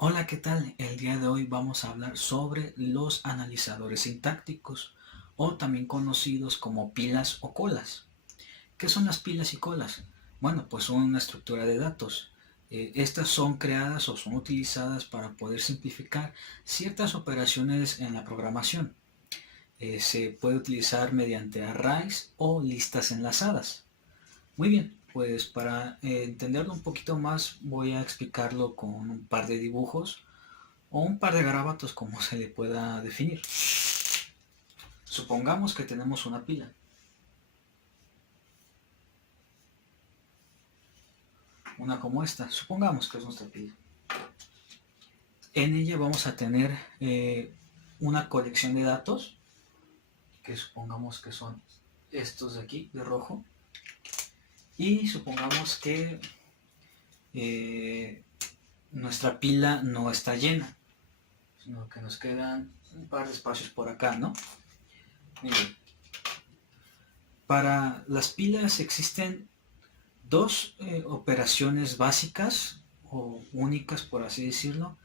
Hola, ¿qué tal? El día de hoy vamos a hablar sobre los analizadores sintácticos o también conocidos como pilas o colas. ¿Qué son las pilas y colas? Bueno, pues son una estructura de datos. Estas son creadas o son utilizadas para poder simplificar ciertas operaciones en la programación. Se puede utilizar mediante arrays o listas enlazadas. Muy bien, pues para entenderlo un poquito más voy a explicarlo con un par de dibujos o un par de garabatos como se le pueda definir. Supongamos que tenemos una pila. Una como esta. Supongamos que es nuestra pila. En ella vamos a tener una colección de datos, que supongamos que son estos de aquí, de rojo. Y supongamos que nuestra pila no está llena, sino que nos quedan un par de espacios por acá, ¿no? Miren, para las pilas existen dos operaciones básicas o únicas, por así decirlo,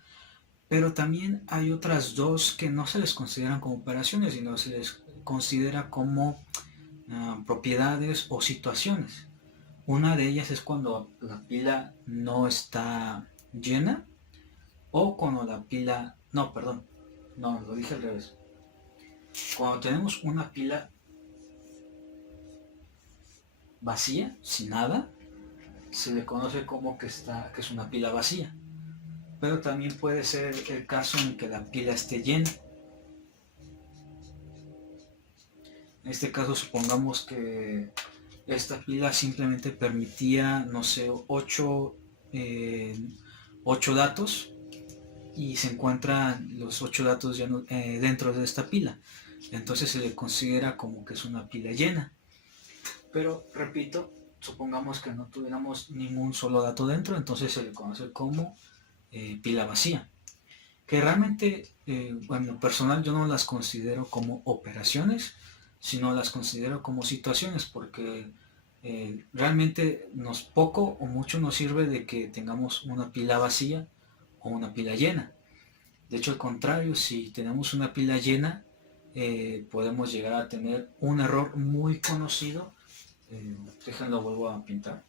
pero también hay otras dos que no se les consideran como operaciones, sino se les considera como propiedades o situaciones. Una de ellas es cuando la pila no está llena o cuando la pila... No, perdón, no, lo dije al revés. Cuando tenemos una pila vacía, sin nada, se le conoce como que es una pila vacía. Pero también puede ser el caso en que la pila esté llena. En este caso supongamos que esta pila simplemente permitía, no sé, 8 datos y se encuentran los 8 datos ya dentro de esta pila. Entonces se le considera como que es una pila llena. Pero, repito, supongamos que no tuviéramos ningún solo dato dentro, entonces se le conoce como pila vacía. Que realmente, bueno, personal yo no las considero como operaciones, sino las considero como situaciones, porque realmente poco o mucho nos sirve de que tengamos una pila vacía o una pila llena. De hecho, al contrario, si tenemos una pila llena, podemos llegar a tener un error muy conocido. Déjenlo, vuelvo a pintar.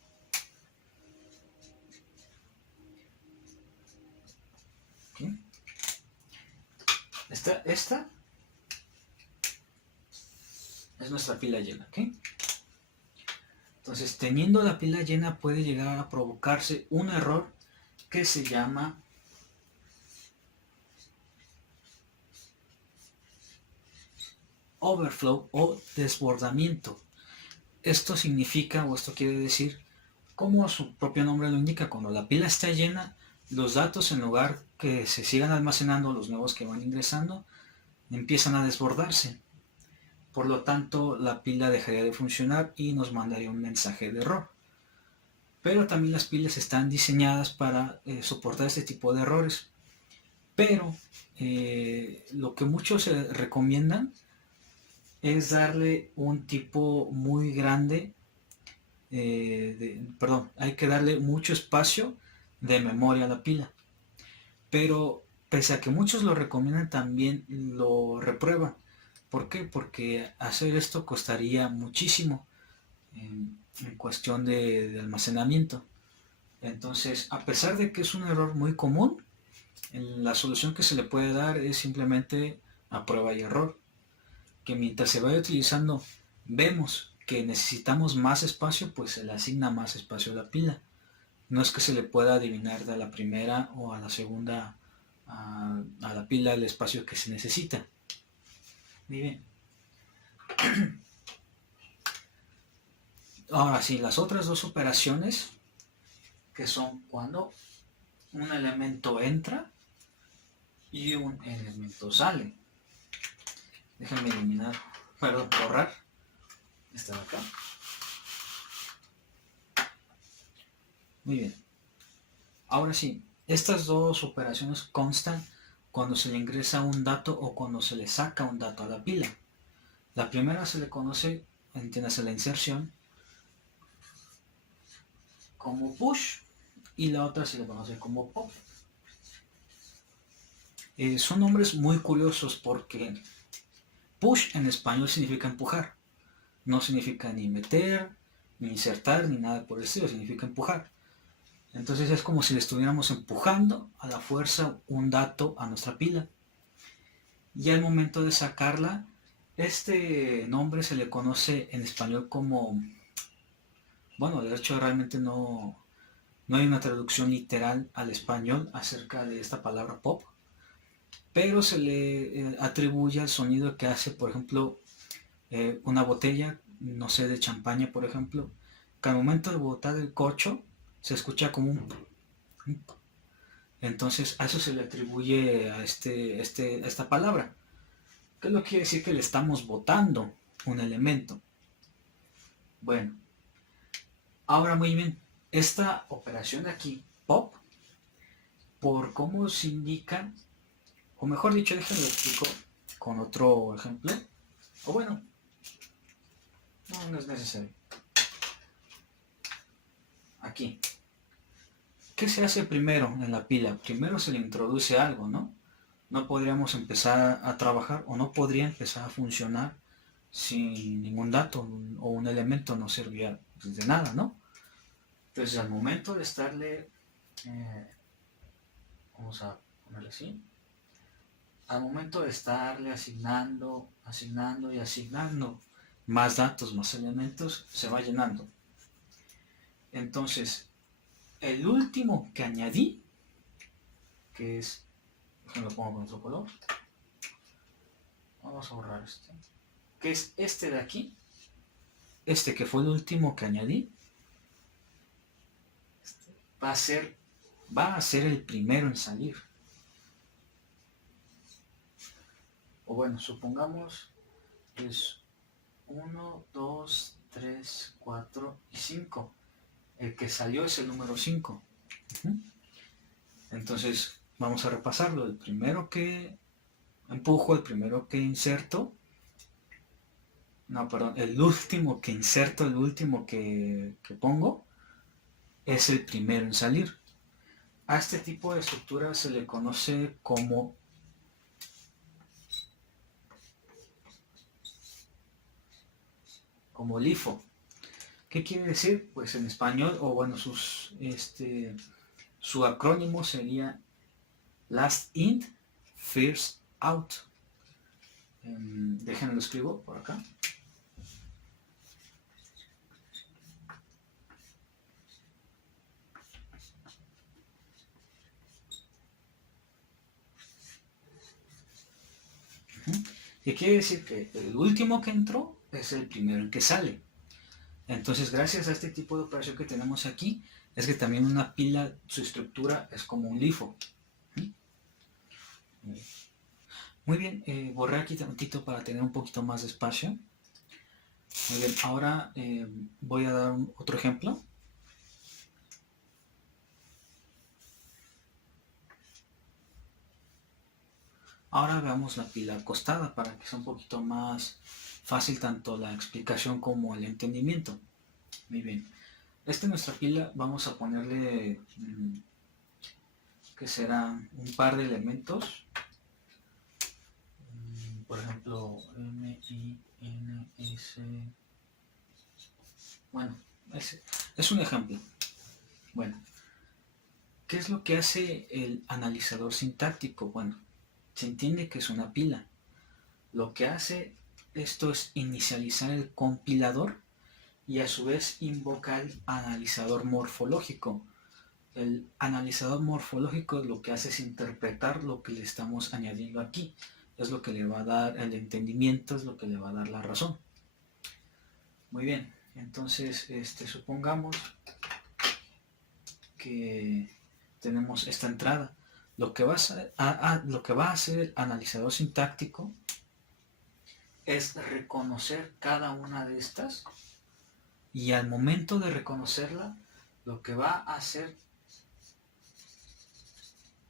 ¿Okay? Esta es nuestra pila llena. ¿Okay? Entonces, teniendo la pila llena puede llegar a provocarse un error que se llama overflow o desbordamiento. Esto significa, o esto quiere decir, como su propio nombre lo indica, cuando la pila está llena, los datos, en lugar que se sigan almacenando, los nuevos que van ingresando, empiezan a desbordarse. Por lo tanto, la pila dejaría de funcionar y nos mandaría un mensaje de error. Pero también las pilas están diseñadas para soportar este tipo de errores. Pero lo que muchos recomiendan es darle un tipo muy grande, perdón, hay que darle mucho espacio de memoria a la pila. Pero pese a que muchos lo recomiendan, también lo reprueban. ¿Por qué? Porque hacer esto costaría muchísimo en cuestión de almacenamiento. Entonces, a pesar de que es un error muy común, la solución que se le puede dar es simplemente a prueba y error. Que mientras se vaya utilizando, vemos que necesitamos más espacio, pues se le asigna más espacio a la pila. No es que se le pueda adivinar de la primera o a la segunda a la pila el espacio que se necesita. Muy bien. Ahora sí, las otras dos operaciones, que son cuando un elemento entra y un elemento sale. Déjenme eliminar, perdón, borrar esta de acá. Muy bien. Ahora sí, estas dos operaciones constan cuando se le ingresa un dato o cuando se le saca un dato a la pila. La primera se le conoce, entiéndase la inserción, como push y la otra se le conoce como pop. Son nombres muy curiosos porque push en español significa empujar. No significa ni meter, ni insertar, ni nada por el estilo, significa empujar. Entonces es como si le estuviéramos empujando a la fuerza un dato a nuestra pila. Y al momento de sacarla, este nombre se le conoce en español como... Bueno, de hecho realmente no hay una traducción literal al español acerca de esta palabra pop, pero se le atribuye al sonido que hace, por ejemplo, una botella, no sé, de champaña, por ejemplo, que al momento de botar el corcho se escucha como un... Entonces a eso se le atribuye a esta palabra, que lo quiere decir que le estamos botando un elemento. Bueno, ahora muy bien, esta operación de aquí, pop, por cómo se indica, o mejor dicho, déjenme lo explico con otro ejemplo, o bueno, no es necesario. Aquí, ¿qué se hace primero en la pila? Primero se le introduce algo, ¿no? No podríamos empezar a trabajar o no podría empezar a funcionar sin ningún dato o un elemento no servía de nada, ¿no? Entonces al momento de estarle, vamos a ponerle así, al momento de estarle asignando y asignando más datos, más elementos, se va llenando. Entonces, el último que añadí, que es, lo pongo con otro color, vamos a borrar este, que es este de aquí, este que fue el último que añadí, va a ser el primero en salir. O bueno, supongamos es 1, 2, 3, 4 y 5. El que salió es el número 5. Entonces vamos a repasarlo. El primero que empujo, el primero que inserto, no, perdón, el último que inserto, el último que pongo, es el primero en salir. A este tipo de estructura se le conoce como LIFO. ¿Qué quiere decir? Pues en español, o bueno, su acrónimo sería Last In, First Out. Déjenme lo escribo por acá. Y quiere decir que el último que entró es el primero en que sale. Entonces, gracias a este tipo de operación que tenemos aquí, es que también una pila, su estructura es como un LIFO. Muy bien, borré aquí tantito para tener un poquito más de espacio. Muy bien, ahora voy a dar otro ejemplo. Ahora veamos la pila acostada para que sea un poquito más fácil tanto la explicación como el entendimiento. Muy bien. Esta es nuestra pila. Vamos a ponerle que serán un par de elementos. Por ejemplo, M, I, N, S. Bueno, es un ejemplo. Bueno, ¿qué es lo que hace el analizador sintáctico? Bueno, se entiende que es una pila. Lo que hace esto es inicializar el compilador y a su vez invoca el analizador morfológico. El analizador morfológico lo que hace es interpretar lo que le estamos añadiendo aquí. Es lo que le va a dar el entendimiento, es lo que le va a dar la razón. Muy bien, entonces supongamos que tenemos esta entrada. Lo que va a hacer el analizador sintáctico es reconocer cada una de estas y al momento de reconocerla, lo que va a hacer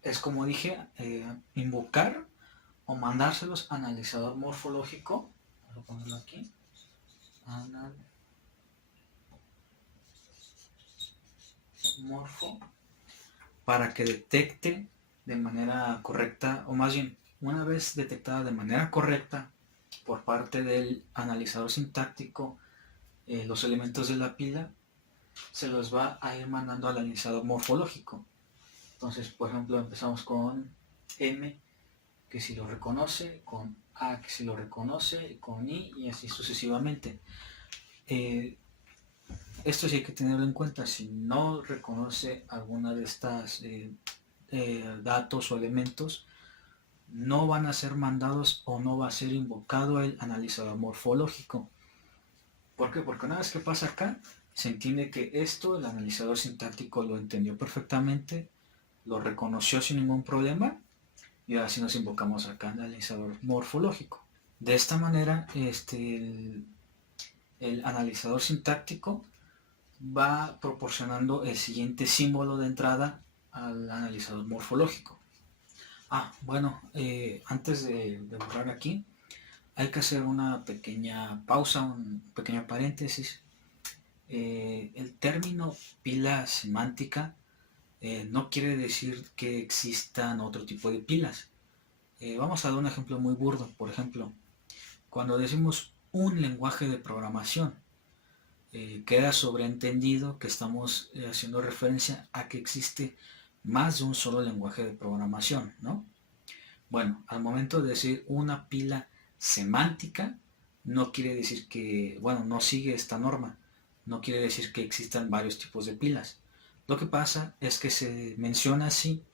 es, como dije, invocar o mandárselos al analizador morfológico. Voy a ponerlo aquí. Morfo, para que detecte de manera correcta, o más bien, una vez detectada de manera correcta por parte del analizador sintáctico, los elementos de la pila, se los va a ir mandando al analizador morfológico. Entonces, por ejemplo, empezamos con M, que si lo reconoce, con A, que si lo reconoce, con I, y así sucesivamente. Esto sí hay que tenerlo en cuenta. Si no reconoce alguna de estas datos o elementos, no van a ser mandados o no va a ser invocado el analizador morfológico. ¿Por qué? Porque una vez que pasa acá, se entiende que esto el analizador sintáctico lo entendió perfectamente, lo reconoció sin ningún problema, y ahora sí nos invocamos acá el analizador morfológico. De esta manera, el analizador sintáctico va proporcionando el siguiente símbolo de entrada al analizador morfológico. Bueno, antes de borrar aquí, hay que hacer una pequeña pausa, un pequeño paréntesis. El término pila semántica no quiere decir que existan otro tipo de pilas. Vamos a dar un ejemplo muy burdo. Por ejemplo, cuando decimos un lenguaje de programación, queda sobreentendido que estamos haciendo referencia a que existe más de un solo lenguaje de programación, ¿no? Bueno, al momento de decir una pila semántica, no quiere decir que, bueno, no sigue esta norma, no quiere decir que existan varios tipos de pilas. Lo que pasa es que se menciona así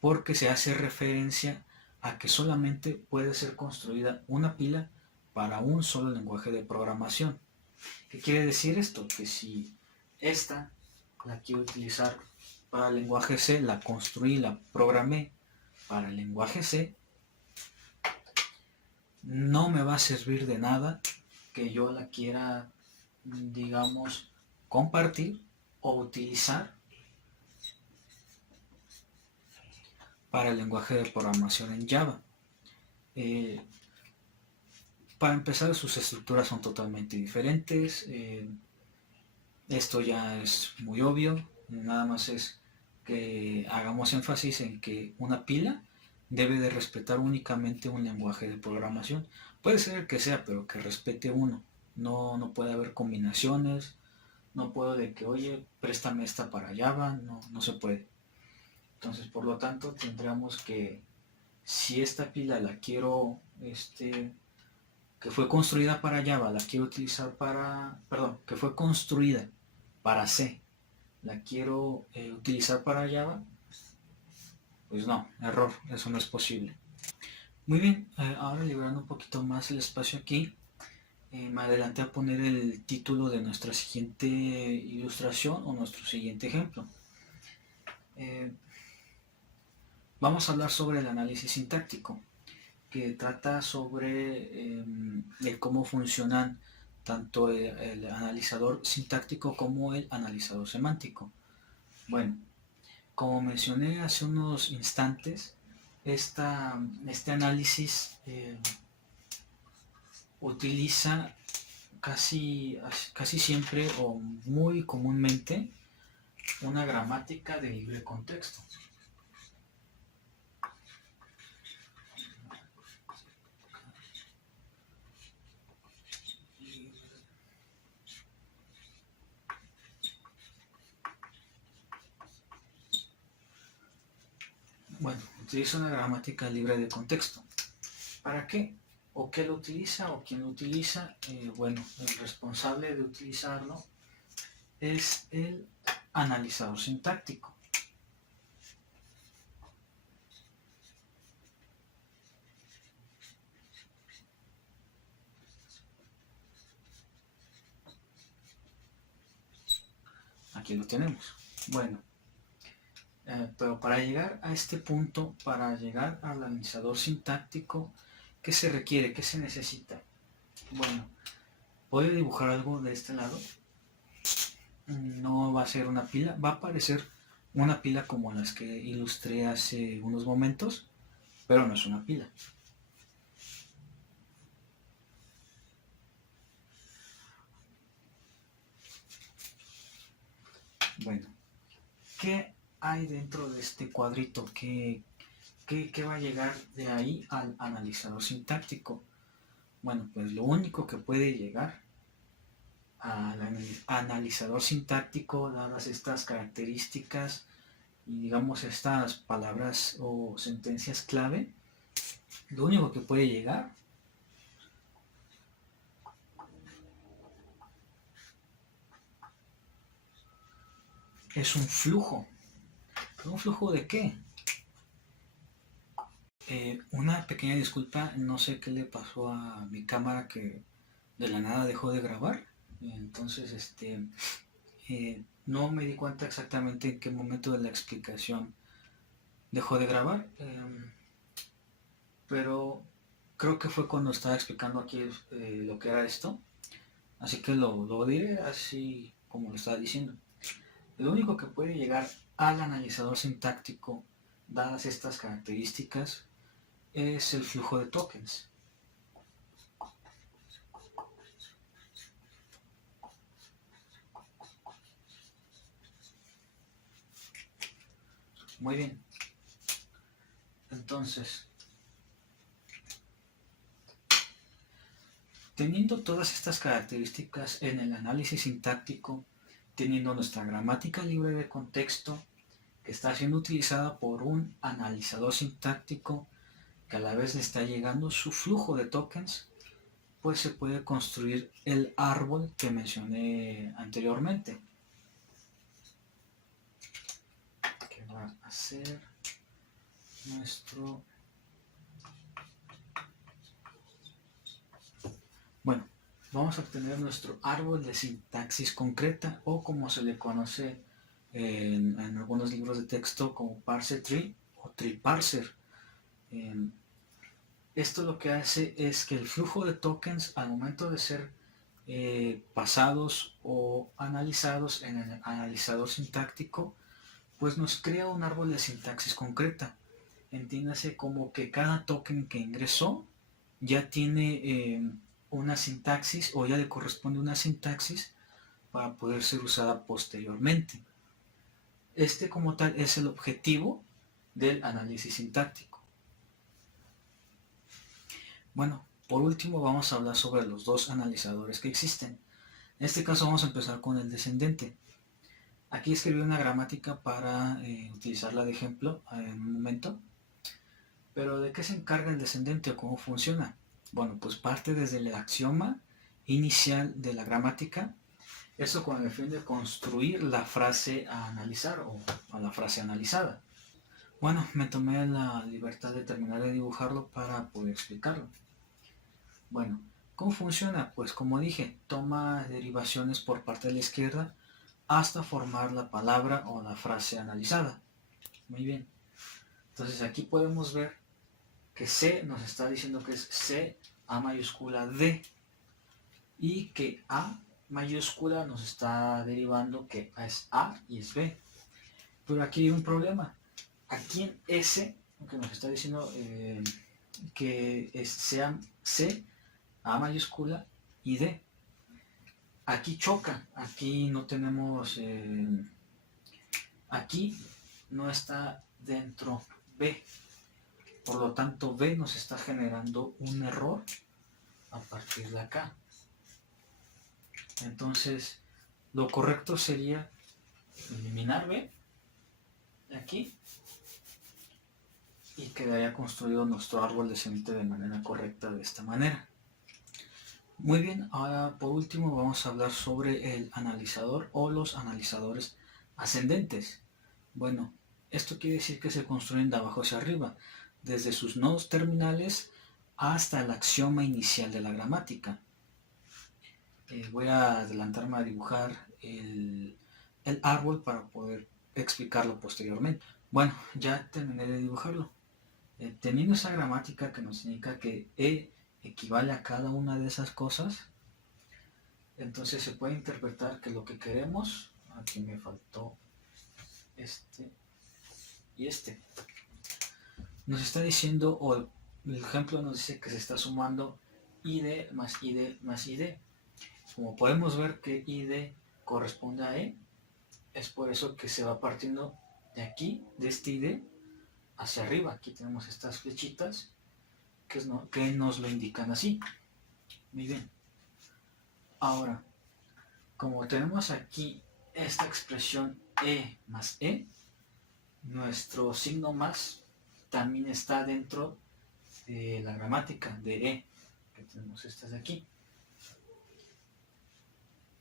porque se hace referencia a que solamente puede ser construida una pila para un solo lenguaje de programación. ¿Qué quiere decir esto? Que si esta la quiero utilizar para el lenguaje C, la construí, la programé para el lenguaje C, no me va a servir de nada que yo la quiera, digamos, compartir o utilizar para el lenguaje de programación en Java. Para empezar, sus estructuras son totalmente diferentes. Esto ya es muy obvio. Nada más es que hagamos énfasis en que una pila debe de respetar únicamente un lenguaje de programación. Puede ser el que sea, pero que respete uno. No puede haber combinaciones. No puedo de que, oye, préstame esta para Java. No se puede. Entonces, por lo tanto, tendríamos que, si esta pila la quiero, que fue construida para Java, la quiero utilizar para, perdón, que fue construida para C, la quiero utilizar para Java, pues no, error, eso no es posible. Muy bien, ahora liberando un poquito más el espacio aquí, me adelanté a poner el título de nuestra siguiente ilustración o nuestro siguiente ejemplo. Vamos a hablar sobre el análisis sintáctico, que trata sobre cómo funcionan tanto el analizador sintáctico como el analizador semántico. Bueno, como mencioné hace unos instantes, este análisis utiliza casi siempre o muy comúnmente una gramática de libre contexto. Bueno, utiliza una gramática libre de contexto. ¿Para qué? ¿O qué lo utiliza? ¿O quién lo utiliza? Bueno, el responsable de utilizarlo es el analizador sintáctico. Aquí lo tenemos. Bueno, pero para llegar a este punto, para llegar al analizador sintáctico, ¿qué se requiere? ¿Qué se necesita? Bueno, voy a dibujar algo de este lado. No va a ser una pila, va a parecer una pila como las que ilustré hace unos momentos, pero no es una pila. Bueno, ¿qué hay dentro de este cuadrito? ¿Qué ¿qué va a llegar de ahí al analizador sintáctico? Bueno, pues lo único que puede llegar al analizador sintáctico, dadas estas características y digamos estas palabras o sentencias clave, lo único que puede llegar es un flujo. ¿Un flujo de qué? Una pequeña disculpa, no sé qué le pasó a mi cámara que de la nada dejó de grabar. Entonces, no me di cuenta exactamente en qué momento de la explicación dejó de grabar. Pero creo que fue cuando estaba explicando aquí lo que era esto. Así que lo diré así como lo estaba diciendo. Lo único que puede llegar al analizador sintáctico, dadas estas características, es el flujo de tokens. Muy bien. Entonces, teniendo todas estas características en el análisis sintáctico, teniendo nuestra gramática libre de contexto, que está siendo utilizada por un analizador sintáctico, que a la vez le está llegando su flujo de tokens, pues se puede construir el árbol que mencioné anteriormente, que va a ser nuestro... Bueno, vamos a obtener nuestro árbol de sintaxis concreta, o como se le conoce en algunos libros de texto como parser tree o tree parser. Esto lo que hace es que el flujo de tokens al momento de ser pasados o analizados en el analizador sintáctico, pues nos crea un árbol de sintaxis concreta. Entiéndase como que cada token que ingresó ya tiene una sintaxis, o ya le corresponde una sintaxis para poder ser usada posteriormente. Este como tal es el objetivo del análisis sintáctico. Bueno, por último vamos a hablar sobre los dos analizadores que existen. En este caso vamos a empezar con el descendente. Aquí escribí una gramática para utilizarla de ejemplo en un momento. Pero ¿de qué se encarga el descendente o cómo funciona? Bueno, pues parte desde el axioma inicial de la gramática, eso con el fin de construir la frase a analizar o a la frase analizada. Bueno, me tomé la libertad de terminar de dibujarlo para poder explicarlo. Bueno, ¿cómo funciona? Pues como dije, toma derivaciones por parte de la izquierda hasta formar la palabra o la frase analizada. Muy bien. Entonces aquí podemos ver que C nos está diciendo que es C, A mayúscula, D, y que A mayúscula nos está derivando que es A y es B. Pero aquí hay un problema. Aquí en S, que nos está diciendo que es C, A mayúscula y D. Aquí choca, aquí no tenemos, aquí no está dentro B. Por lo tanto, B nos está generando un error a partir de acá. Entonces, lo correcto sería eliminar B de aquí y quedaría construido nuestro árbol descendente de manera correcta de esta manera. Muy bien, ahora por último vamos a hablar sobre el analizador o los analizadores ascendentes. Bueno, esto quiere decir que se construyen de abajo hacia arriba, desde sus nodos terminales hasta el axioma inicial de la gramática. Voy a adelantarme a dibujar el árbol para poder explicarlo posteriormente. Bueno, ya terminé de dibujarlo. Teniendo esa gramática que nos indica que E equivale a cada una de esas cosas, entonces se puede interpretar que lo que queremos, aquí me faltó este y este, nos está diciendo, o el ejemplo nos dice que se está sumando ID más ID más ID. Como podemos ver que ID corresponde a E, es por eso que se va partiendo de aquí, de este ID, hacia arriba. Aquí tenemos estas flechitas que nos lo indican así. Muy bien. Ahora, como tenemos aquí esta expresión E más E, nuestro signo más también está dentro de la gramática de E, que tenemos estas de aquí.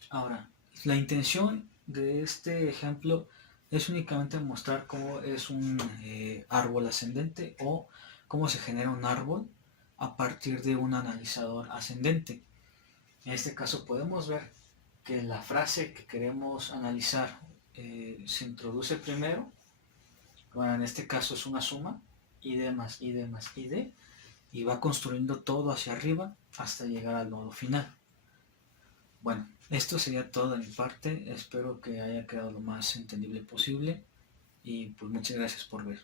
Ahora, la intención de este ejemplo es únicamente mostrar cómo es un árbol ascendente o cómo se genera un árbol a partir de un analizador ascendente. En este caso podemos ver que la frase que queremos analizar se introduce primero. Bueno, en este caso es una suma, id más id más id, y va construyendo todo hacia arriba hasta llegar al nodo final. Bueno, esto sería todo de mi parte, espero que haya quedado lo más entendible posible y pues muchas gracias por ver.